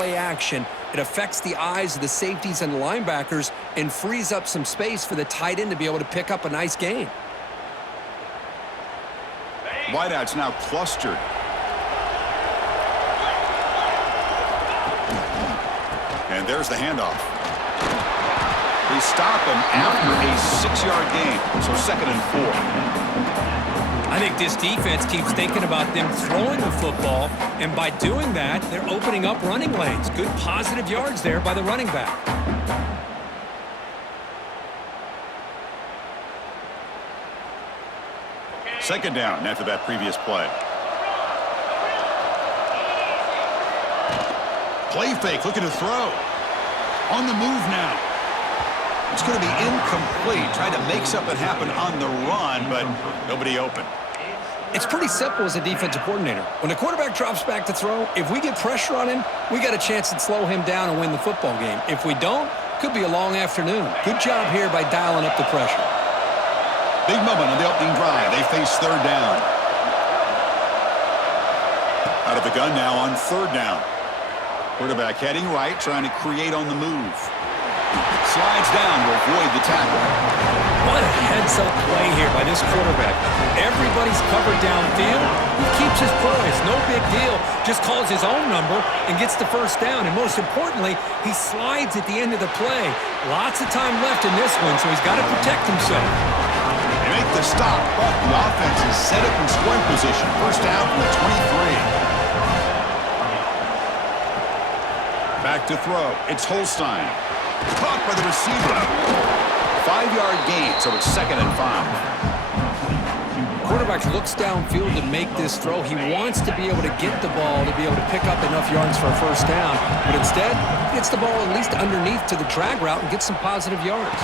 play action, it affects the eyes of the safeties and the linebackers and frees up some space for the tight end to be able to pick up a nice gain. Wideouts now clustered. And there's the handoff. They stop him after a 6-yard gain, so 2nd and 4. I think this defense keeps thinking about them throwing the football, and by doing that, they're opening up running lanes. Good positive yards there by the running back. Second down after that previous play. Play fake, looking to throw. On the move now. It's going to be incomplete. Tried to make something happen on the run, but nobody open. It's pretty simple as a defensive coordinator. When the quarterback drops back to throw, if we get pressure on him, we got a chance to slow him down and win the football game. If we don't, could be a long afternoon. Good job here by dialing up the pressure. Big moment on the opening drive. They face 3rd down. Out of the gun now on 3rd down. Quarterback heading right, trying to create on the move. Slides down to avoid the tackle. What a heads-up play here by this quarterback. Everybody's covered downfield. He keeps his poise. No big deal. Just calls his own number and gets the 1st down. And most importantly, he slides at the end of the play. Lots of time left in this one, so he's got to protect himself. They make the stop, but the offense is set up in scoring position. 1st down from the 23. Back to throw. It's Holstein. Caught by the receiver. 5-yard gain, so it's 2nd and 5. Quarterback looks downfield to make this throw. He wants to be able to get the ball to be able to pick up enough yards for a 1st down. But instead, he gets the ball at least underneath to the drag route and gets some positive yards.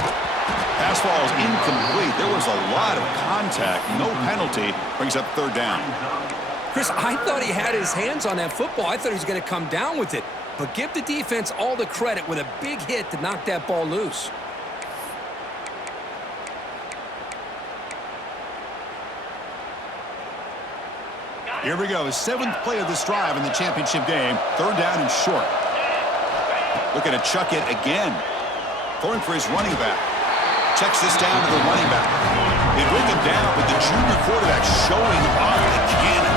Pass ball is incomplete. There was a lot of contact. No penalty. Brings up 3rd down. Chris, I thought he had his hands on that football. I thought he was going to come down with it. But give the defense all the credit with a big hit to knock that ball loose. Here we go. 7th play of this drive in the championship game. 3rd down and short. Looking to chuck it again. Throwing for his running back. Checks this down to the running back. They bring him down, but the junior quarterback showing off the cannon.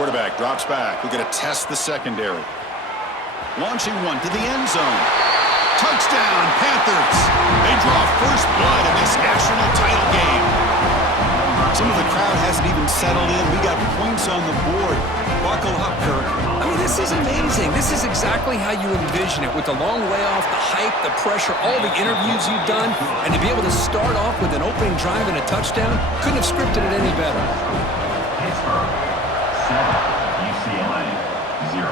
Quarterback drops back. We're going to test the secondary. Launching one to the end zone. Touchdown, Panthers. They draw first blood in this national title game. Some of the crowd hasn't even settled in. We got points on the board. Buckle up, Kirk. I mean, this is amazing. This is exactly how you envision it, with the long layoff, the hype, the pressure, all the interviews you've done, and to be able to start off with an opening drive and a touchdown, couldn't have scripted it any better. UCLA 0.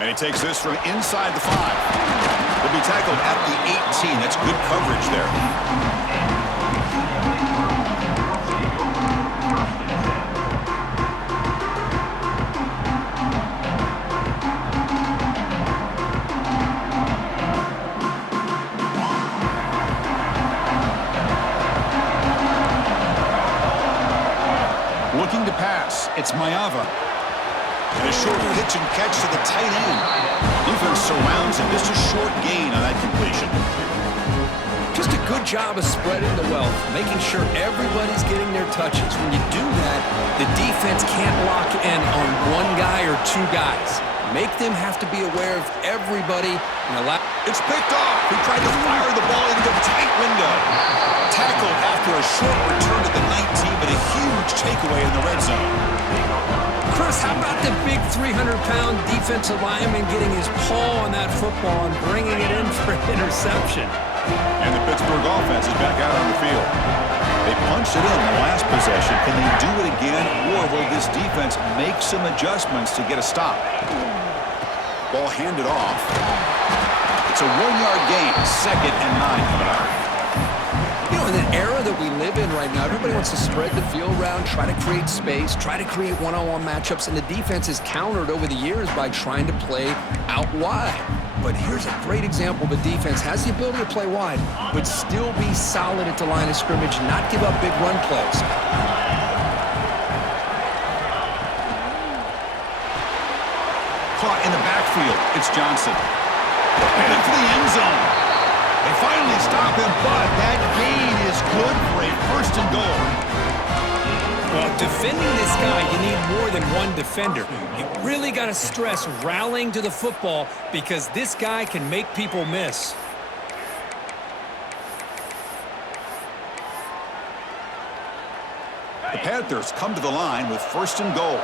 And he takes this from inside the 5. He'll be tackled at the 18. That's good coverage there. Looking to pass. It's Mayava. And a short pitch and catch to the tight end. Defense surrounds him. Just a short gain on that completion. Just a good job of spreading the wealth, making sure everybody's getting their touches. When you do that, the defense can't lock in on one guy or 2 guys. Make them have to be aware of everybody and allow. It's picked off. He tried to fire the ball into a tight window. Tackled after a short return to the 19, but a huge takeaway in the red zone. Chris, how about the big 300-pound defensive lineman getting his paw on that football and bringing it in for an interception? And the Pittsburgh offense is back out on the field. They punched it in the last possession. Can they do it again, or will this defense make some adjustments to get a stop? Ball handed off. It's a 1-yard gain. 2nd and 9 coming up. You know, in an era that we live in right now, everybody wants to spread the field around, try to create space, try to create one-on-one matchups, and the defense is countered over the years by trying to play out wide. But here's a great example of a defense has the ability to play wide, but still be solid at the line of scrimmage, not give up big run plays. Caught in the backfield. It's Johnson. Headed for the end zone. They finally stop him, but that gain is good for a first and goal. Well, defending this guy, you need more than one defender. You really got to stress rallying to the football because this guy can make people miss. The Panthers come to the line with first and goal.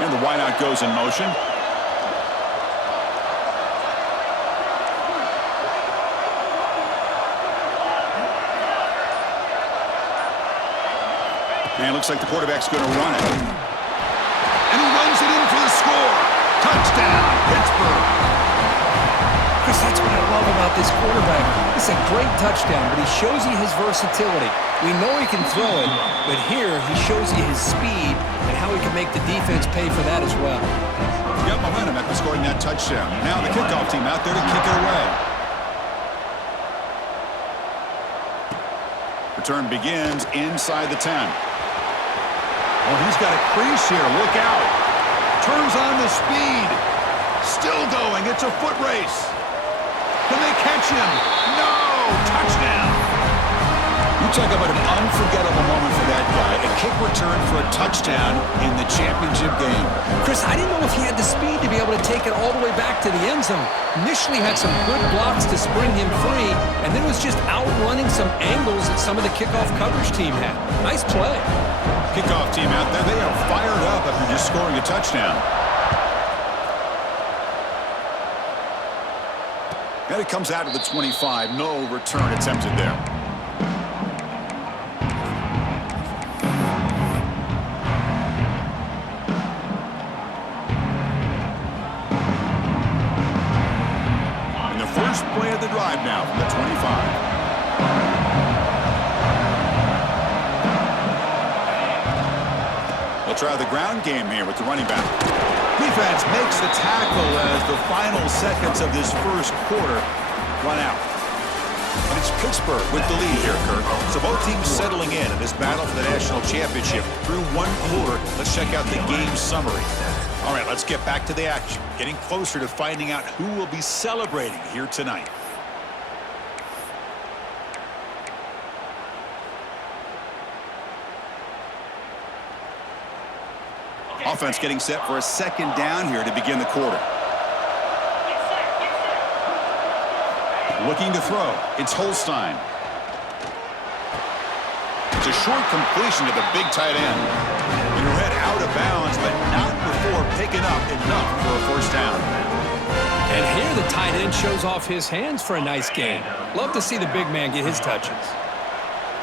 And the wideout goes in motion. And it looks like the quarterback's going to run it. And he runs it in for the score. Touchdown, Pittsburgh. Chris, that's what I love about this quarterback. It's a great touchdown, but he shows you his versatility. We know he can throw it, but here he shows you his speed and how he can make the defense pay for that as well. Got momentum after scoring that touchdown. Now the kickoff team out there to kick it away. Return begins inside the 10. Oh, he's got a crease here. Look out. Turns on the speed. Still going. It's a foot race. Can they catch him? No! Touchdown! You talk about an unforgettable moment for that guy. A kick return for a touchdown in the championship game. Chris, I didn't know if he had the speed to be able to take it all the way back to the end zone. Initially had some good blocks to spring him free, and then was just outrunning some angles that some of the kickoff coverage team had. Nice play. Kickoff team out there, they are fired up after just scoring a touchdown. And it comes out of the 25. No return attempted there. And the first play of the drive now from the 25. They'll try the ground game here with the running back. Defense makes the tackle as the final seconds of this first quarter run out. And it's Pittsburgh with the lead here, Kirk. So both teams settling in this battle for the national championship through one quarter. Let's check out the game summary. All right, let's get back to the action. Getting closer to finding out who will be celebrating here tonight. Offense getting set for a second down here to begin the quarter. Looking to throw. It's Holstein. It's a short completion to the big tight end. And he'll head out of bounds, but not before picking up enough for a first down. And here the tight end shows off his hands for a nice gain. Love to see the big man get his touches.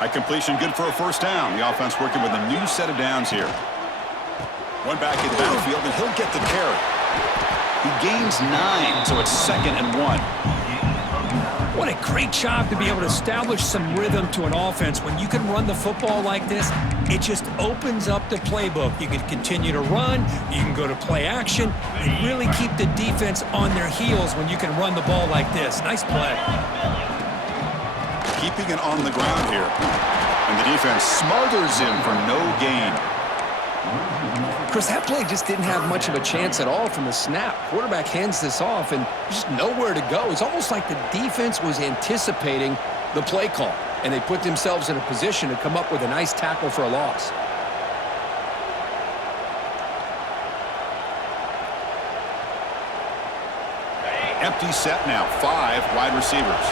High completion, good for a first down. The offense working with a new set of downs here. One back in the backfield, and he'll get the carry. He gains 9, so it's 2nd and 1. What a great job to be able to establish some rhythm to an offense. When you can run the football like this, it just opens up the playbook. You can continue to run, you can go to play action, and really keep the defense on their heels when you can run the ball like this. Nice play. Keeping it on the ground here. And the defense smothers him for no gain. Chris, that play just didn't have much of a chance at all from the snap. Quarterback hands this off, and just nowhere to go. It's almost like the defense was anticipating the play call, and they put themselves in a position to come up with a nice tackle for a loss. Empty set now, 5 wide receivers.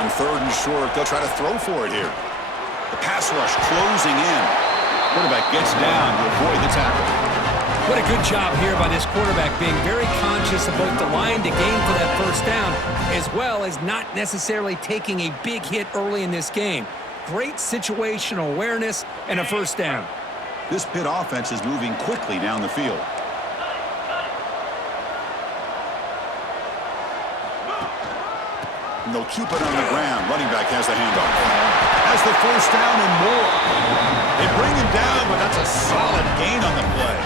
On 3rd and short, they'll try to throw for it here. The pass rush closing in. Quarterback gets down to avoid the tackle. What a good job here by this quarterback, being very conscious of both the line to gain for that first down, as well as not necessarily taking a big hit early in this game. Great situational awareness and a first down. This Pitt offense is moving quickly down the field. they'll keep it on the ground. Running back has the handoff. Has the first down and more. They bring him down, but that's a solid gain on the play.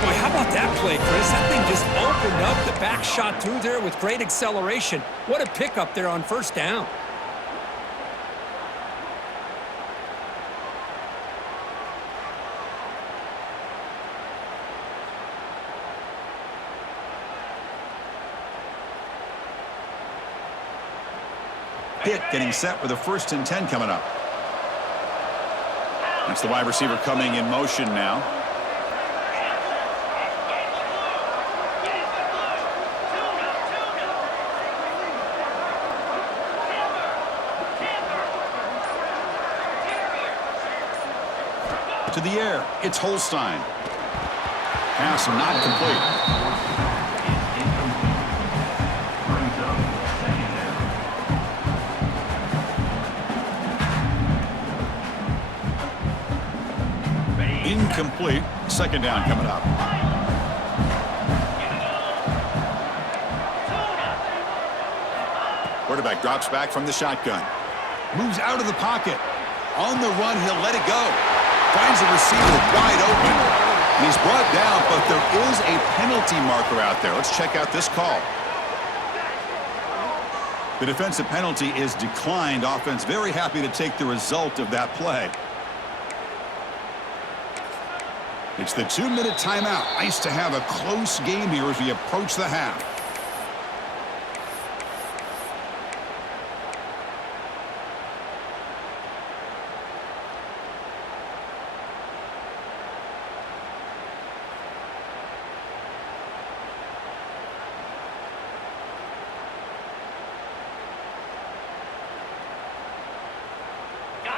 Boy, how about that play, Chris? That thing just opened up. The back shot through there with great acceleration. What a pickup there on first down. Pitt getting set with a 1st and 10 coming up. That's the wide receiver coming in motion now. To the air, it's Holstein. Pass not complete. Incomplete. 2nd down coming up. Quarterback drops back from the shotgun. Moves out of the pocket. On the run, he'll let it go. Finds the receiver wide open. And he's brought down, but there is a penalty marker out there. Let's check out this call. The defensive penalty is declined. Offense very happy to take the result of that play. It's the 2-minute timeout. Nice to have a close game here as we approach the half.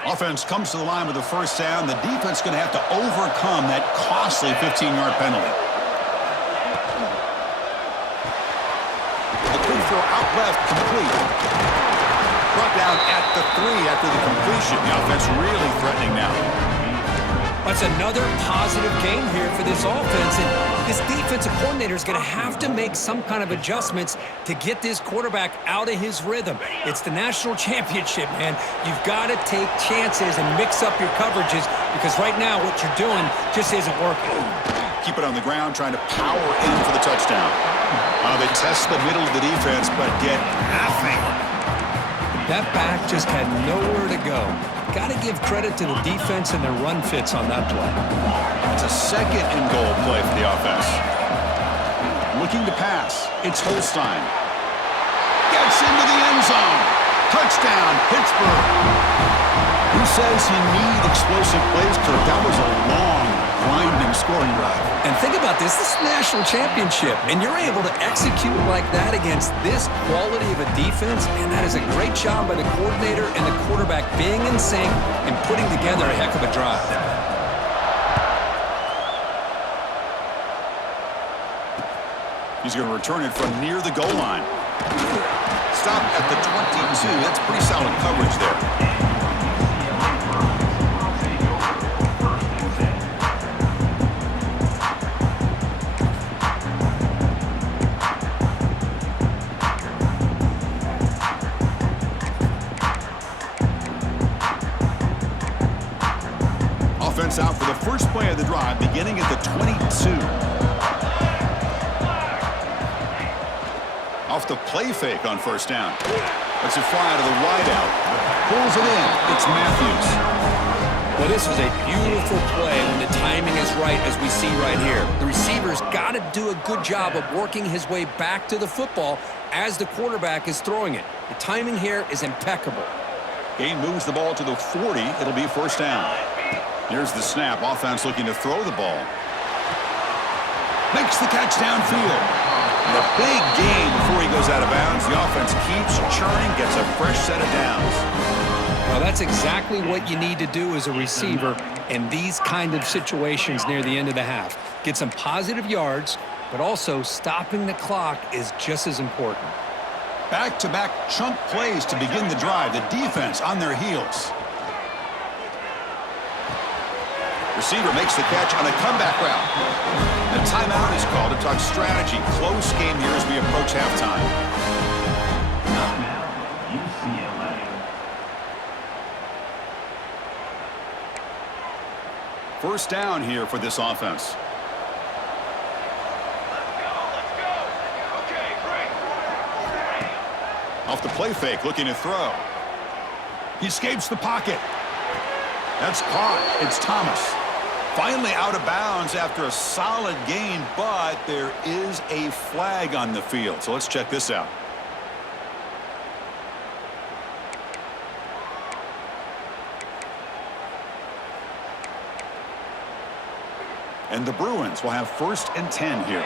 Offense comes to the line with a 1st down. The defense going to have to overcome that costly 15-yard penalty. The quick throw out left, complete. Brought down at the 3 after the completion. The offense really threatening now. That's another positive game here for this offense, and this defensive coordinator is going to have to make some kind of adjustments to get this quarterback out of his rhythm. It's the national championship, man. You've got to take chances and mix up your coverages because right now what you're doing just isn't working. Keep it on the ground, trying to power in for the touchdown. They test the middle of the defense, but get nothing. That back just had nowhere to go. Got to give credit to the defense and their run fits on that play. It's a 2nd and goal play for the offense. Looking to pass. It's Holstein. Gets into the end zone. Touchdown, Pittsburgh. Who says you need explosive plays, Kirk? That was a long, grinding scoring drive. And think about this. This is the national championship, and you're able to execute like that against this quality of a defense, and that is a great job by the coordinator and the quarterback being in sync and putting together a heck of a drive. He's going to return it from near the goal line. Stop at the 22. That's pretty solid coverage there. Offense out for the first play of the drive, beginning at the 22. Off the play fake on 1st down. Let's it fly to the wideout. Pulls it in. It's Matthews. Well, this was a beautiful play when the timing is right, as we see right here. The receiver's got to do a good job of working his way back to the football as the quarterback is throwing it. The timing here is impeccable. Gain moves the ball to the 40. It'll be 1st down. Here's the snap. Offense looking to throw the ball. Makes the catch downfield. And a big gain before he goes out of bounds. The offense keeps churning, gets a fresh set of downs. Well, that's exactly what you need to do as a receiver in these kind of situations near the end of the half. Get some positive yards, but also stopping the clock is just as important. Back-to-back chunk plays to begin the drive. The defense on their heels. Receiver makes the catch on a comeback route. The timeout is called to talk strategy. Close game here as we approach halftime. First down here for this offense. Off the play fake, looking to throw. He escapes the pocket. That's caught. It's Thomas. Finally out of bounds after a solid gain, but there is a flag on the field. So let's check this out. And the Bruins will have 1st and 10 here.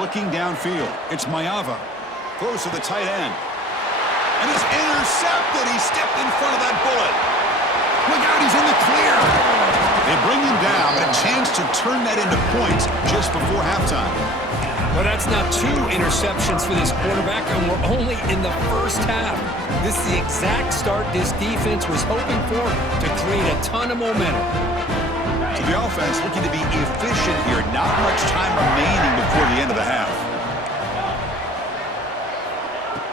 Looking downfield, it's Maeva. Throws to the tight end. And it's intercepted. He stepped in front of that bullet. Look out, he's in the clear. They bring him down, but a chance to turn that into points just before halftime. Well, that's now 2 interceptions for this quarterback, and we're only in the first half. This is the exact start this defense was hoping for to create a ton of momentum. So the offense looking to be efficient here. Not much time remaining before the end of the half.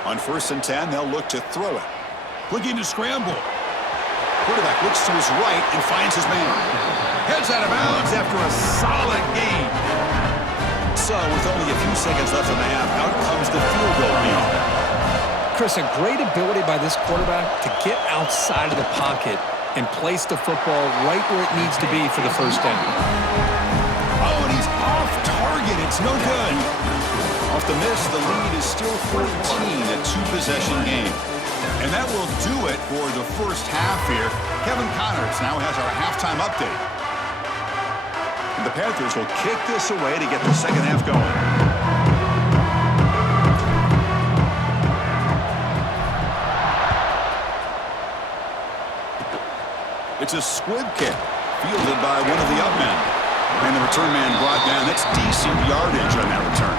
On 1st and 10, they'll look to throw it. Looking to scramble. Quarterback looks to his right and finds his man. Heads out of bounds after a solid gain. So, with only a few seconds left in the half, out comes the field goal lead. Chris, a great ability by this quarterback to get outside of the pocket and place the football right where it needs to be for the first down. Oh, and he's off target. It's no good. Off the miss, the lead is still 14, a 2-possession game. And that will do it for the first half here. Kevin Connors now has our halftime update. And the Panthers will kick this away to get the second half going. It's a squib kick, fielded by one of the up men. And the return man brought down. That's decent yardage on that return.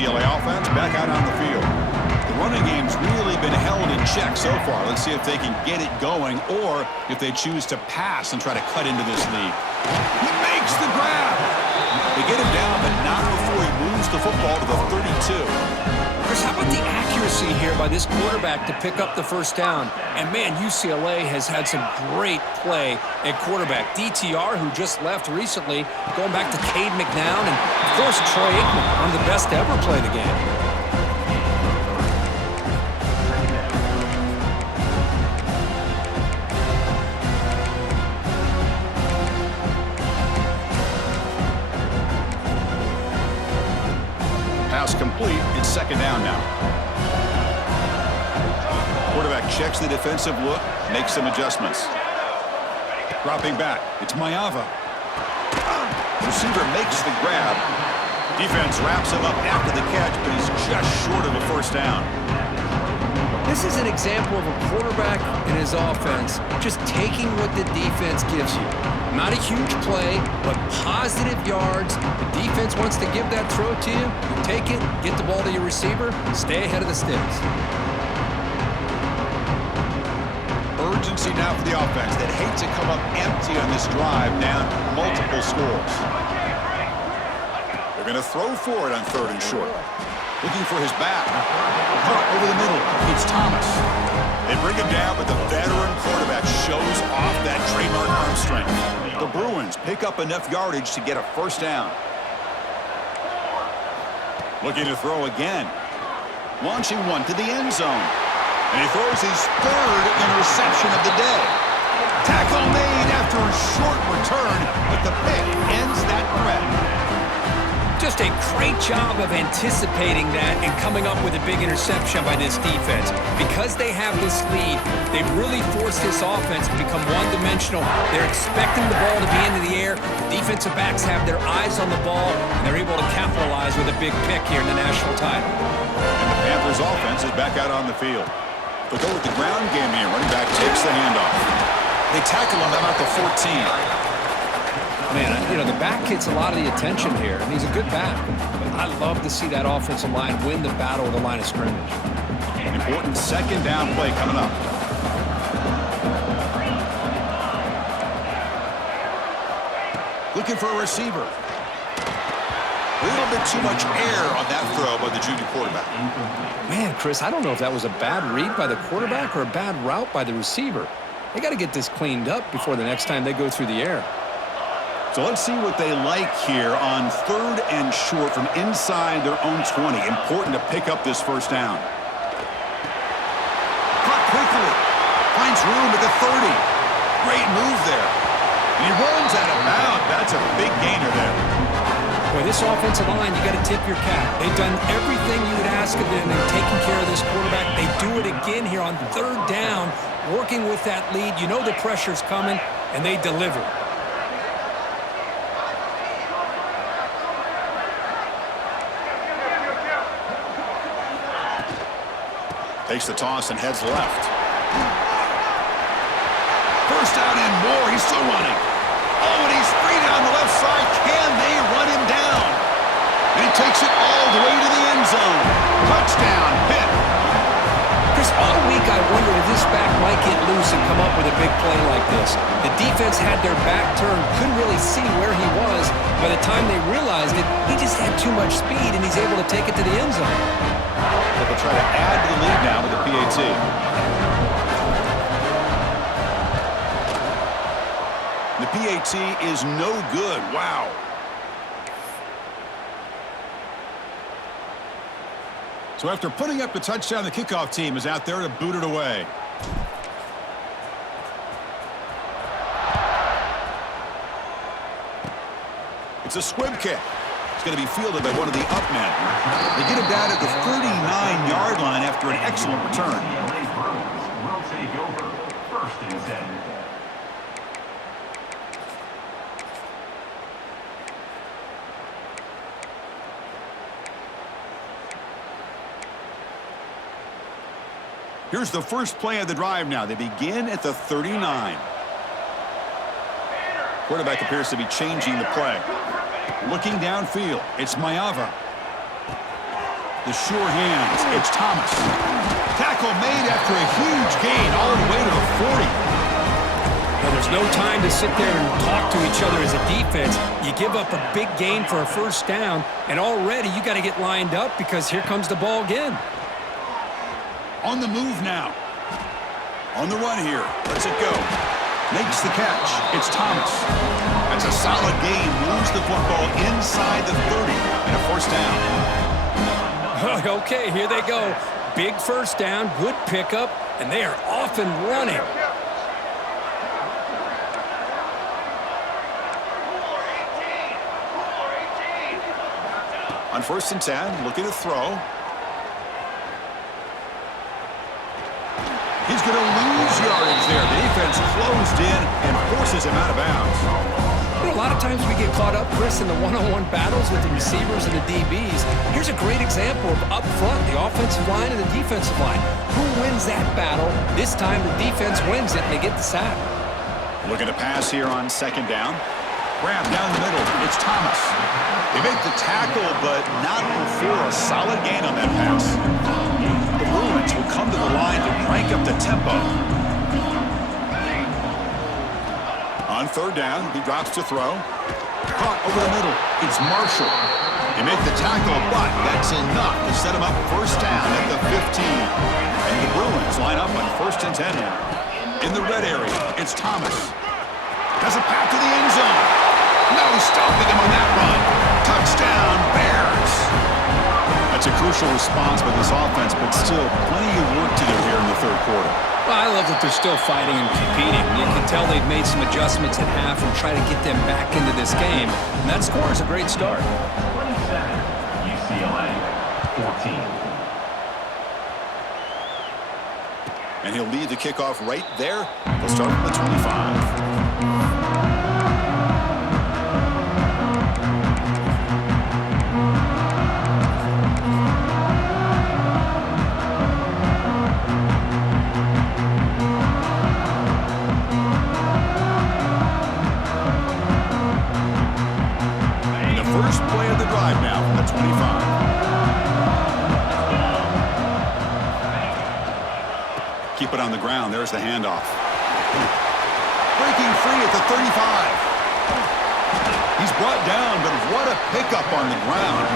PittLA offense back out on the field. The running game's really been held in check so far. Let's see if they can get it going or if they choose to pass and try to cut into this lead. He makes the grab. They get him down, but not before he moves the football to the 32. Chris, how about the accuracy here by this quarterback to pick up the first down? And, man, UCLA has had some great play at quarterback. DTR, who just left recently, going back to Cade McNown, and, of course, Troy Aikman, one of the best to ever play the game. Pass complete. It's second down now. Quarterback checks the defensive look, makes some adjustments. Dropping back. It's Maeva. Receiver makes the grab. Defense wraps him up after the catch, but he's just short of a first down. This is an example of a quarterback and his offense just taking what the defense gives you. Not a huge play, but positive yards. The defense wants to give that throw to you. You take it, get the ball to your receiver, stay ahead of the sticks. Urgency now for the offense that hates to come up empty on this drive, down multiple scores. They're going to throw for it on third and short. Looking for his back. Cut over the middle. It's Thomas. They bring him down, but the veteran quarterback shows off that trademark arm strength. The Bruins pick up enough yardage to get a first down. Looking to throw again. Launching one to the end zone. And he throws his third interception of the day. Tackle made after a short return, but the pick ends that threat. Just a great job of anticipating that and coming up with a big interception by this defense. Because they have this lead, they've really forced this offense to become one-dimensional. They're expecting the ball to be into the air. The defensive backs have their eyes on the ball, and they're able to capitalize with a big pick here in the national title. And the Panthers' offense is back out on the field. They'll go with the ground game here. Running back takes the handoff. They tackle him about the 14. Man, you know, the back gets a lot of the attention here, and he's a good back. But I love to see that offensive line win the battle of the line of scrimmage. Important second down play coming up. Looking for a receiver. A little bit too much air on that throw by the junior quarterback. Man, Chris, I don't know if that was a bad read by the quarterback or a bad route by the receiver. They got to get this cleaned up before the next time they go through the air. So let's see what they like here on 3rd and short from inside their own 20. Important to pick up this first down. Caught quickly. Finds room at the 30. Great move there. And he runs out of bounds. That's a big gainer there. Boy, this offensive line, you got to tip your cap. They've done everything you would ask of them in taking care of this quarterback. They do it again here on 3rd down, working with that lead. You know the pressure's coming, and they deliver. Takes the toss and heads left. First down and more. He's still running. Oh, and he's free down the left side. Can they run him down? And he takes it all the way to the end zone. Touchdown, Pitt. Chris, all week I wondered if this back might get loose and come up with a big play like this. The defense had their back turned, couldn't really see where he was. By the time they realized it, he just had too much speed, and he's able to take it to the end zone. They'll try to add to the lead now with the PAT. The PAT is no good. Wow. So after putting up the touchdown, the kickoff team is out there to boot it away. It's a squib kick. It's going to be fielded by one of the up men. They get him down at the 39-yard line after an excellent return. PittLA Bruins will take over 1st and 10. Here's the first play of the drive now. They begin at the 39. Quarterback appears to be changing the play. Looking downfield, it's Mayava. The sure hands, it's Thomas. Tackle made after a huge gain all the way to the 40. Well, there's no time to sit there and talk to each other as a defense. You give up a big gain for a first down, and already you got to get lined up because here comes the ball again. On the move now. On the run here. Lets it go. Makes the catch. It's Thomas. That's a solid gain. Moves the football inside the 30 and a first down. Okay, here they go. Big first down, good pickup, and they are off and running. On 1st and 10, looking to throw. He's going to lose yardage there. The defense closed in and forces him out of bounds. You know, a lot of times we get caught up, Chris, in the one-on-one battles with the receivers and the DBs. Here's a great example of up front, the offensive line and the defensive line. Who wins that battle? This time the defense wins it and they get the sack. Looking to pass here on 2nd down. Grab down the middle. It's Thomas. They make the tackle, but not before a solid gain on that pass. The Bruins will come to the line to crank up the tempo. On 3rd down, he drops to throw. Caught over the middle. It's Marshall. They make the tackle, but that's enough to set him up first down at the 15. And the Bruins line up on 1st and 10 now. In the red area, it's Thomas. Has a path to the end zone. No stopping him on that run. Touchdown, Bears. That's a crucial response by this offense, but still plenty of work to do here in the 3rd quarter. Well, I love that they're still fighting and competing. You can tell they've made some adjustments at half and try to get them back into this game. And that score is a great start. 27, UCLA 14. And he'll lead the kickoff right there. He'll start from the 25. First play of the drive now from the 25. keep it on the ground. There's the handoff. Breaking free at the 35. He's brought down, but what a pickup on the ground.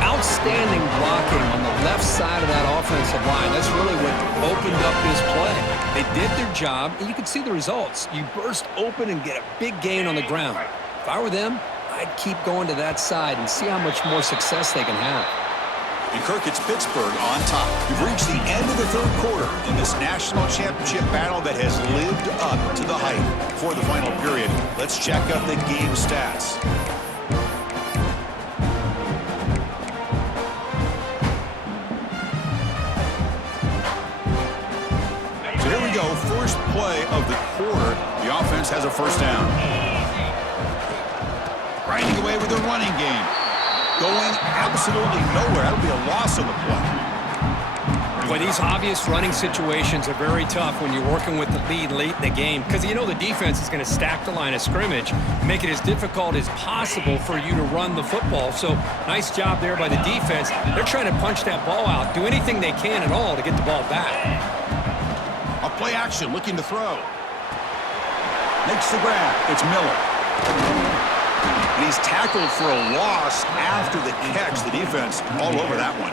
Outstanding blocking on the left side of that offensive line. That's really what opened up this play. They did their job, and you can see the results. You burst open and get a big gain on the ground. If I were them, I'd keep going to that side and see how much more success they can have. And Kirk, it's Pittsburgh on top. We've reached the end of the third quarter in this national championship battle that has lived up to the hype. For the final period, let's check out the game stats. So here we go, first play of the quarter. The offense has a first down. Grinding away with the running game. Going absolutely nowhere. That'll be a loss on the play. Boy, these obvious running situations are very tough when you're working with the lead late in the game because you know the defense is going to stack the line of scrimmage, make it as difficult as possible for you to run the football. So nice job there by the defense. They're trying to punch that ball out, do anything they can at all to get the ball back. A play action, looking to throw. Makes the grab. It's Miller. And he's tackled for a loss after the catch. The defense all over that one.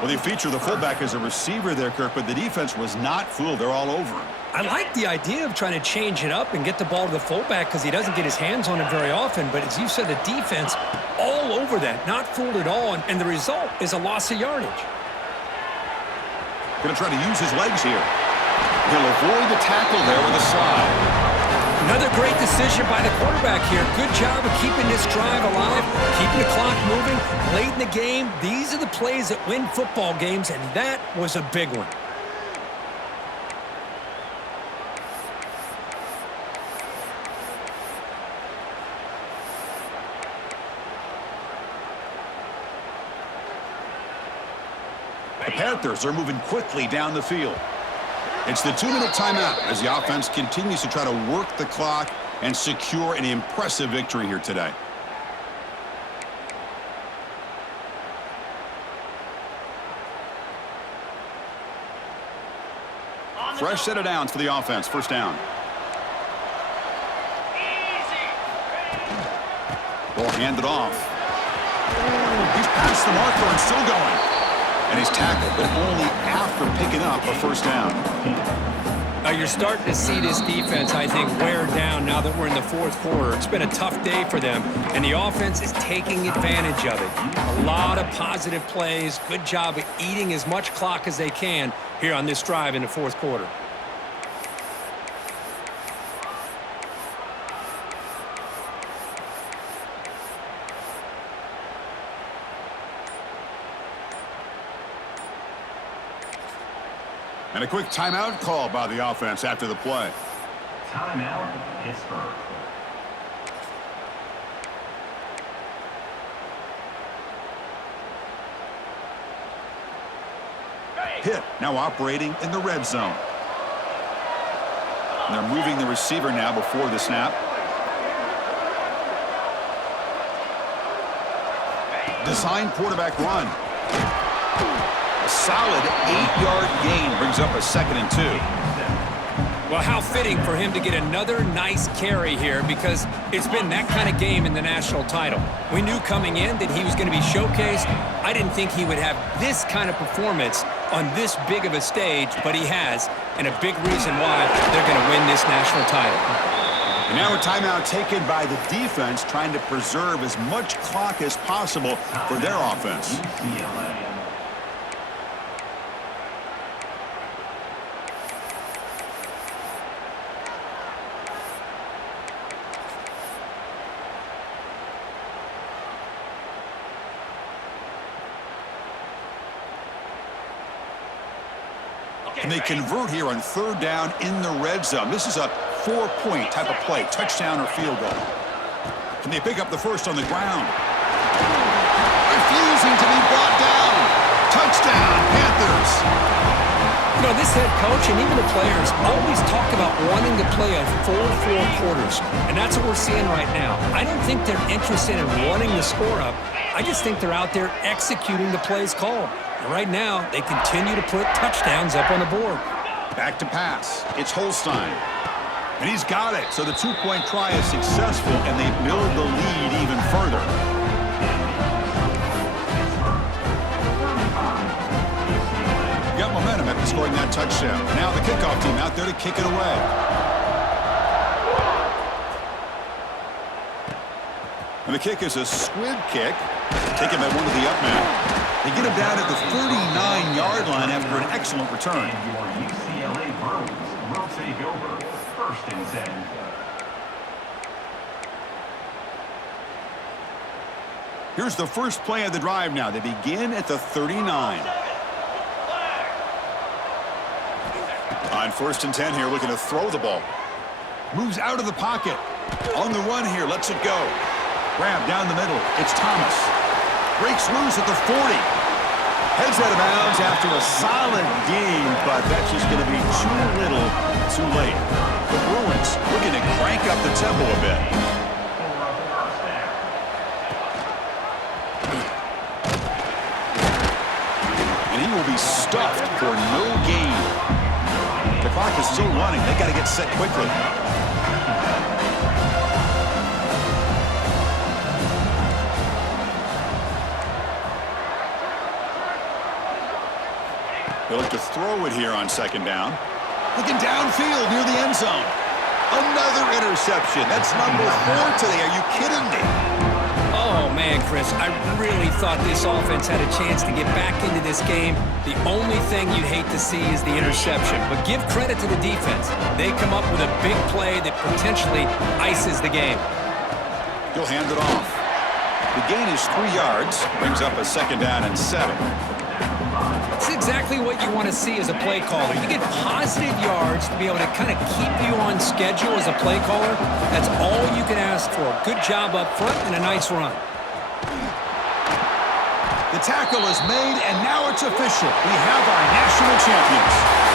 Well, they feature the fullback as a receiver there, Kirk, but the defense was not fooled. They're all over him. I like the idea of trying to change it up and get the ball to the fullback because he doesn't get his hands on it very often. But as you said, the defense all over that, not fooled at all. And the result is a loss of yardage. Going to try to use his legs here. He'll avoid the tackle there with a slide. Another great decision by the quarterback here. Good job of keeping this drive alive, keeping the clock moving late in the game. These are the plays that win football games, and that was a big one. The Panthers are moving quickly down the field. It's the 2-minute timeout as the offense continues to try to work the clock and secure an impressive victory here today. Fresh set of downs for the offense. First down. Ball handed off. He's past the marker and still going. And he's tackled, but only after picking up a first down. Now you're starting to see this defense, I think, wear down now that we're in the fourth quarter. It's been a tough day for them, and the offense is taking advantage of it. A lot of positive plays. Good job of eating as much clock as they can here on this drive in the fourth quarter. And a quick timeout call by the offense after the play. Timeout, Pittsburgh. Pitt now operating in the red zone. And they're moving the receiver now before the snap. Design quarterback run. A solid 8-yard gain brings up a 2nd and 2. Well, how fitting for him to get another nice carry here because it's been that kind of game in the national title. We knew coming in that he was going to be showcased. I didn't think he would have this kind of performance on this big of a stage, but he has, and a big reason why they're going to win this national title. And now a timeout taken by the defense, trying to preserve as much clock as possible for their offense. PittLA. And they convert here on 3rd down in the red zone. This is a 4-point type of play, touchdown or field goal. Can they pick up the first on the ground? Refusing to be brought down. Touchdown, Panthers. You know, this head coach and even the players always talk about wanting to play a full 4 quarters, and that's what we're seeing right now. I don't think they're interested in wanting to score up. I just think they're out there executing the plays called. And right now, they continue to put touchdowns up on the board. Back to pass. It's Holstein. And he's got it. So the two-point try is successful, and they build the lead even further. Got momentum after scoring that touchdown. Now the kickoff team out there to kick it away. And the kick is a squib kick. Taken by one of the up men. They get him down at the 39-yard line after an excellent return. And your UCLA Bruins will take over. First and 10. Here's the first play of the drive now. They begin at the 39. On first and 10 here, looking to throw the ball. Moves out of the pocket. On the run here, lets it go. Grab down the middle. It's Thomas. Breaks loose at the 40. Heads out of bounds after a solid gain, but that's just going to be too little, too late. The Bruins looking to crank up the tempo a bit. And he will be stuffed for no gain. The clock is still running. They got to get set quickly. They look to throw it here on second down. Looking downfield near the end zone. Another interception. That's number 4 today. Are you kidding me? Oh, man, Chris, I really thought this offense had a chance to get back into this game. The only thing you'd hate to see is the interception. But give credit to the defense. They come up with a big play that potentially ices the game. He'll hand it off. The gain is 3 yards. Brings up a second down and 7. It's exactly what you want to see as a play caller. You get positive yards to be able to kind of keep you on schedule as a play caller. That's all you can ask for. Good job up front and a nice run. The tackle is made, and now it's official. We have our national champions.